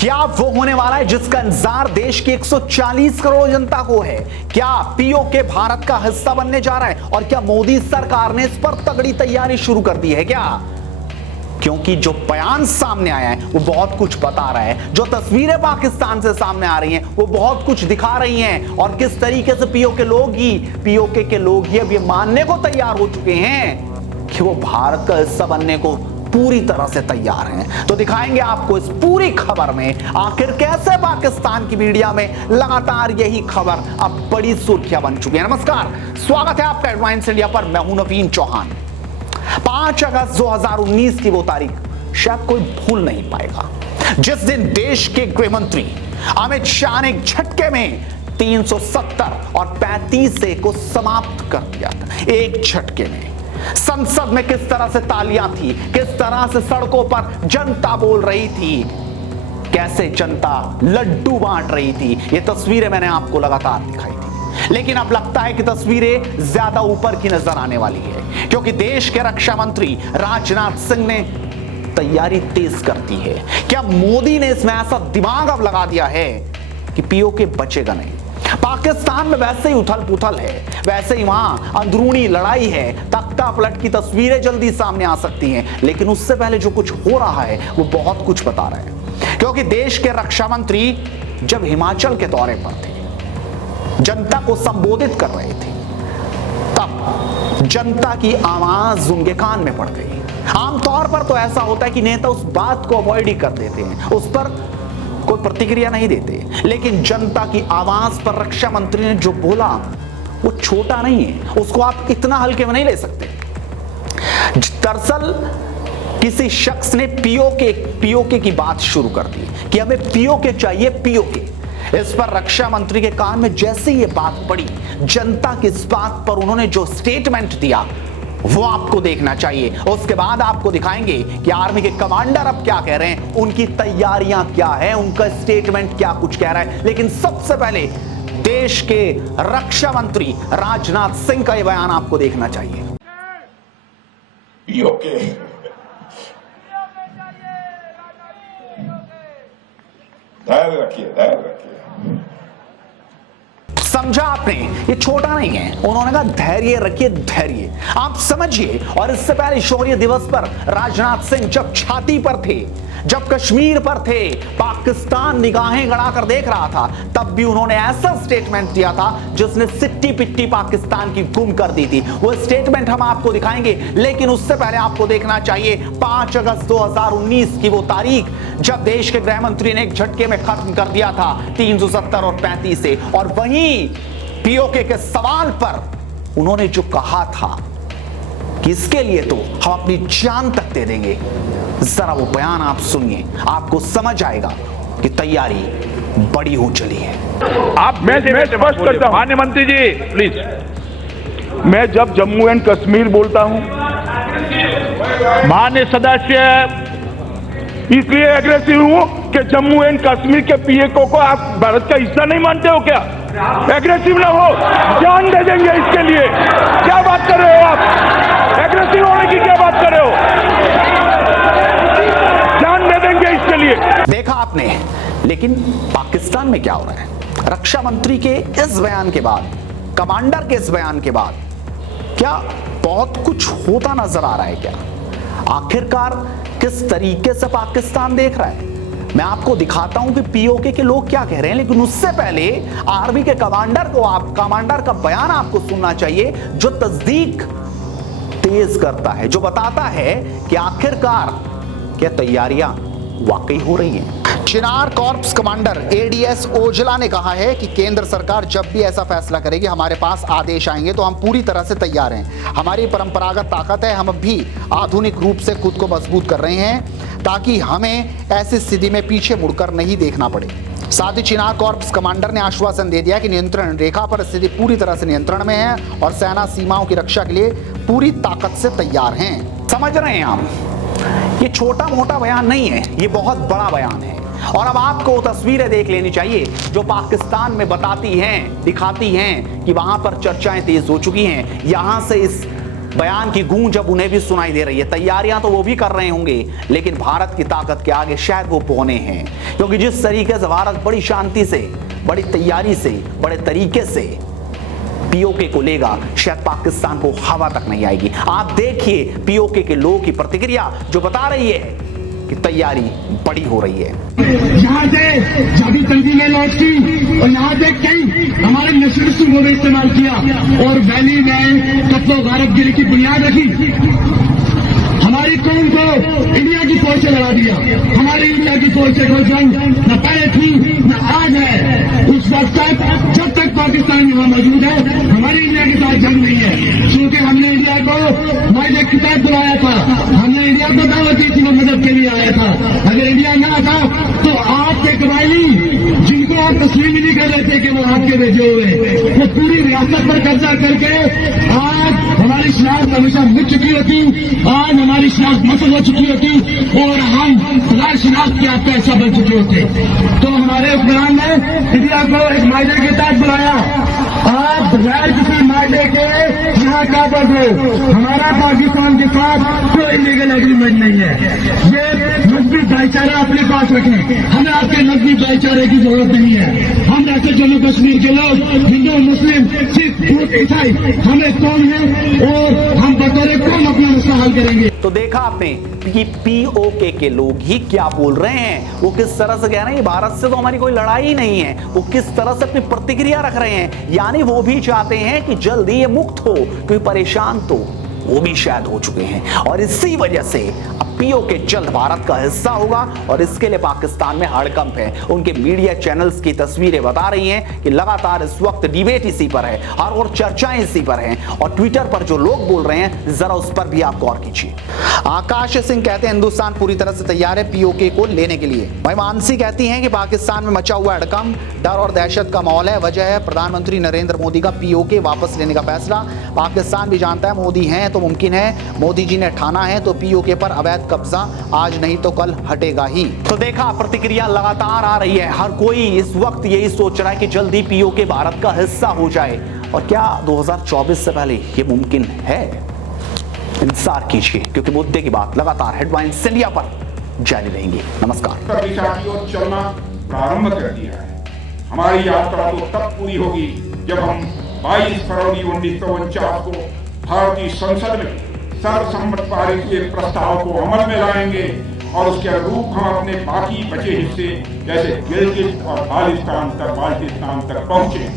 क्या वो होने वाला है जिसका इंतजार देश की 140 करोड़ जनता को है? क्या पीओके भारत का हिस्सा बनने जा रहा है? और क्या मोदी सरकार ने इस पर तगड़ी तैयारी शुरू कर दी है क्या? क्योंकि जो बयान सामने आया है वो बहुत कुछ बता रहा है, जो तस्वीरें पाकिस्तान से सामने आ रही हैं वो बहुत कुछ दिखा रही हैं, और किस तरीके से पीओके के लोग ही अब ये मानने को तैयार हो चुके हैं कि वो भारत का हिस्सा बनने को पूरी तरह से तैयार हैं। तो दिखाएंगे आपको इस पूरी खबर में आखिर कैसे पाकिस्तान की मीडिया में लगातार यही खबर अब बड़ी सुर्खियां बन चुकी है। नमस्कार, स्वागत है आपका हेडलाइंस इंडिया पर। मैं हूं नवीन चौहान। 5 अगस्त 2019 की वो तारीख शायद कोई भूल नहीं पाएगा, जिस दिन देश के गृह मंत्री अमित शाह ने एक झटके में 370 और 35 ए को समाप्त कर दिया था। एक झटके में संसद में किस तरह से तालियां थी, किस तरह से सड़कों पर जनता बोल रही थी, कैसे जनता लड्डू बांट रही थी, ये तस्वीरें मैंने आपको लगातार दिखाई थी। लेकिन अब लगता है कि तस्वीरें ज्यादा ऊपर की नजर आने वाली है, क्योंकि देश के रक्षा मंत्री राजनाथ सिंह ने तैयारी तेज कर दी है। क्या मोदी ने इसमें ऐसा दिमाग अब लगा दिया है कि पीओके बचेगा नहीं? पाकिस्तान में वैसे ही उथल पुथल है, वैसे ही वहां अंदरूनी लड़ाई है, तख्ता पलट की तस्वीरें जल्दी सामने आ सकती हैं, लेकिन उससे पहले जो कुछ हो रहा है वो बहुत कुछ बता रहा है। क्योंकि देश के रक्षा मंत्री जब हिमाचल के दौरे पर थे, जनता को संबोधित कर रहे थे, तब जनता की आवाज उनके कान में पड़ गई। आमतौर पर तो ऐसा होता है कि नेता उस बात को अवॉइड ही कर देते हैं, उस पर कोई प्रतिक्रिया नहीं देते, लेकिन जनता की आवाज पर रक्षा मंत्री ने जो बोला वो छोटा नहीं है, उसको आप इतना हल्के में नहीं ले सकते। दरअसल किसी शख्स ने पीओके की बात शुरू कर दी कि हमें पीओके चाहिए, पीओके। इस पर रक्षा मंत्री के कान में जैसे ये बात पड़ी, जनता की इस बात पर उन्होंने जो स्टेटमेंट दिया वो आपको देखना चाहिए। उसके बाद आपको दिखाएंगे कि आर्मी के कमांडर अब क्या कह रहे हैं, उनकी तैयारियां क्या है, उनका स्टेटमेंट क्या कुछ कह रहा है। लेकिन सबसे पहले देश के रक्षा मंत्री राजनाथ सिंह का यह बयान आपको देखना चाहिए। पीओके धैर्य रखिए, धैर्य रखिए। समझा आपने, ये छोटा नहीं है। उन्होंने कहा धैर्य रखिए, धैर्य। आप समझिए। और इससे पहले शौर्य दिवस पर राजनाथ सिंह जब छाती पर थे, जब कश्मीर पर थे, पाकिस्तान निगाहें गड़ाकर देख रहा था, तब भी उन्होंने ऐसा स्टेटमेंट दिया था जिसने सिट्टी पिट्टी पाकिस्तान की गुम कर दी थी। वो स्टेटमेंट हम आपको दिखाएंगे, लेकिन उससे पहले आपको देखना चाहिए 5 अगस्त 2019 की वो तारीख जब देश के गृह मंत्री ने एक झटके में खत्म कर दिया था 370 और 35 से। और वहीं पीओके के सवाल पर उन्होंने जो कहा था कि इसके लिए तो हम अपनी जान तक दे देंगे, जरा वो बयान आप सुनिए, आपको समझ आएगा कि तैयारी बड़ी हो चली है। मैं स्पष्ट करता हूं, माननीय मंत्री जी प्लीज, मैं जब जम्मू एंड कश्मीर बोलता हूं, माननीय सदस्य, इसलिए एग्रेसिव हूं कि जम्मू एंड कश्मीर के पीओके को आप भारत का हिस्सा नहीं मानते हो क्या? एग्रेसिव ना हो, जान दे देंगे इसके लिए। क्या बात कर रहे हो आप? एग्रेसिव होने की क्या बात कर रहे हो? जान दे देंगे इसके लिए। देखा आपने, लेकिन पाकिस्तान में क्या हो रहा है? रक्षा मंत्री के इस बयान के बाद, कमांडर के इस बयान के बाद क्या बहुत कुछ होता नजर आ रहा है क्या? आखिरकार किस तरीके से पाकिस्तान देख रहा है? मैं आपको दिखाता हूं कि पीओके के लोग क्या कह रहे हैं, लेकिन उससे पहले आर्मी के कमांडर का बयान आपको सुनना चाहिए, जो तस्दीक तेज करता है, जो बताता है कि आखिरकार क्या तैयारियां वाकई हो रही हैं। चिनार कॉर्प्स कमांडर एडीएस ओजला ने कहा है कि केंद्र सरकार जब भी ऐसा फैसला करेगी, हमारे पास आदेश आएंगे तो हम पूरी तरह से तैयार हैं। हमारी परंपरागत ताकत है, हम अब भी आधुनिक रूप से खुद को मजबूत कर रहे हैं ताकि हमें ऐसी स्थिति में पीछे मुड़कर नहीं देखना पड़े। साथ ही चिनार कॉर्प्स कमांडर ने आश्वासन दे दिया कि नियंत्रण रेखा पर स्थिति पूरी तरह से नियंत्रण में है और सेना सीमाओं की रक्षा के लिए पूरी ताकत से तैयार हैं। समझ रहे हैं हम, ये छोटा मोटा बयान नहीं है, ये बहुत बड़ा बयान है। और अब आपको तस्वीरें देख लेनी चाहिए जो पाकिस्तान में बताती हैं, दिखाती हैं कि वहां पर चर्चाएं तेज हो चुकी हैं। यहां से इस बयान की गूंज अब उन्हें भी सुनाई दे रही है। तैयारियां तो वो भी कर रहे होंगे, लेकिन भारत की ताकत के आगे शायद वो पौने हैं, क्योंकि जिस तरीके से भारत बड़ी शांति से, बड़ी तैयारी से, बड़े तरीके से पीओके को लेगा, शायद पाकिस्तान को हवा तक नहीं आएगी। आप देखिए पीओके के लोगों की प्रतिक्रिया जो बता रही है कि तैयारी बड़ी हो रही है। यहाँ से जादी तंजीमें लॉन्च की और यहाँ से कई हमारे नेशनलिस्टों को भी इस्तेमाल किया और वैली में कत्लो गारतगिरी की बुनियाद रखी। हमारी कौम को इंडिया की फौज से लड़ा दिया। हमारी इंडिया की फौज से कोई जंग न पहले थी न आज है। उस वक्त तक जब तक पाकिस्तान यहाँ मौजूद है, हमारी इंडिया के साथ जंग नहीं है, क्योंकि हमने इंडिया को मायदे किताब बुलाया था, हमने इंडिया को दावत दी थी, वो मदद के लिए आया था। अगर इंडिया ना था तो आपके कबायली जिनको आप तस्लीम ही नहीं कर रहे थे कि वो आपके भेजे हुए, वो पूरी रियासत पर कब्जा करके आज हमारी शनाख्त हमेशा मिट चुकी होती, आज हमारी शनाख्त मसल हो चुकी होती और हम बगैर शनाख्त के आपका ऐसा बन चुके होते। तो हमारे हुक्मरान ने इंडिया को एक मायदे के तहत बुलाया। आप बगैर किसी मायदे के यहाँ क्या कर रहे हो? हमारा पाकिस्तान के साथ कोई लीगल एग्रीमेंट नहीं है। ये मजबूत भाईचारा अपने पास रखें, हमें आपके मजबूत भाईचारे की जरूरत नहीं है। हम ऐसे जम्मू कश्मीर के लोग, हिंदू, मुस्लिम, सिख, बौद्ध, ईसाई, हमें कौन है और हम बतौर कौन अपना मसला हल करेंगे। तो देखा आपने कि पीओके के लोग ही क्या बोल रहे हैं, वो किस तरह से कह रहे हैं भारत से तो हमारी कोई लड़ाई नहीं है, वो किस तरह से अपनी प्रतिक्रिया रख रहे हैं। यानी वो भी चाहते हैं कि जल्दी ये मुक्त हो, क्योंकि परेशान तो वो भी शायद हो चुके हैं और इसी वजह से अब पीओके जल्द भारत का हिस्सा होगा और इसके लिए पाकिस्तान में हड़कंप है। उनके मीडिया चैनल्स की तस्वीरें बता रही हैं कि लगातार इस वक्त डिबेट इसी पर है और चर्चाएं इसी पर हैं और ट्विटर पर जो लोग बोल रहे हैं जरा उस पर भी आप गौर कीजिए। आकाश सिंह कहते हैं हिंदुस्तान पूरी तरह से तैयार है पीओके को लेने के लिए। वहीं मानसी कहती हैं कि पाकिस्तान में मचा हुआ हड़कंप, डर और दहशत का माहौल है, वजह है प्रधानमंत्री नरेंद्र मोदी का पीओके वापस लेने का फैसला। पाकिस्तान भी जानता है मोदी हैं तो मुमकिन है, मोदी जी ने ठाना है तो पीओके पर अवैध कब्जा आज नहीं तो कल हटेगा ही। तो देखा प्रतिक्रिया लगातार आ रही है, हर कोई इस वक्त यही सोच रहा है कि जल्दी पीओके भारत का हिस्सा हो जाए। और क्या 2024 से पहले ये मुमकिन है? इंतजार कीजिए, क्योंकि मुद्दे की बात लगातार हेडलाइंस इंडिया पर जारी रहेंगी। नमस्कार। दिशा की ओर चलना प्रारंभ कर दिया है। हमारी यात्रा तो तब पूरी होगी जब हम 22 फरवरी 1949 को भारतीय संसद में सर्वसम्मत पारित किए प्रस्ताव को अमल में लाएंगे और उसके अनुरूप हम अपने बाकी बचे हिस्से जैसे गिलगित और बाल्टिस्तान तक पहुंचे।